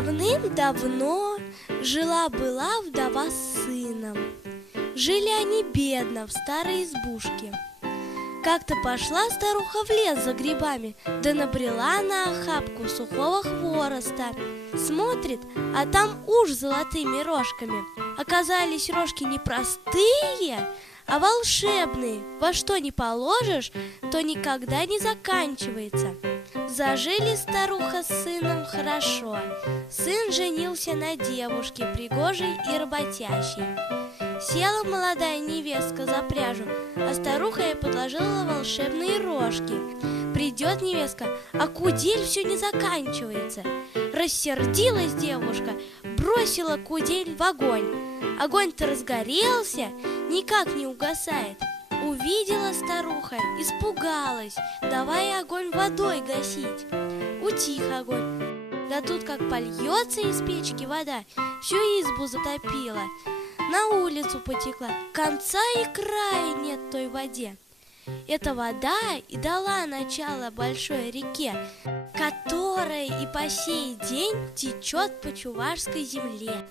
Давным-давно жила-была вдова с сыном. Жили они бедно в старой избушке. Как-то пошла старуха в лес за грибами, да набрела на охапку сухого хвороста. Смотрит, а там уж золотыми рожками. Оказались рожки не простые, а волшебные. Во что не положишь, то никогда не заканчивается. Зажили старуха с сыном хорошо. Сын женился на девушке, пригожей и работящей. Села молодая невестка за пряжу, а старуха ей подложила волшебные рожки. Придет невестка, а кудель все не заканчивается. Рассердилась девушка, бросила кудель в огонь. Огонь-то разгорелся, никак не угасает. Увидела старуха, испугалась, давай огонь водой гасить. Утих огонь. Да тут как польется из печки вода, всю избу затопила. На улицу потекла, конца и края нет той воде. Эта вода и дала начало большой реке, которая и по сей день течет по чувашской земле.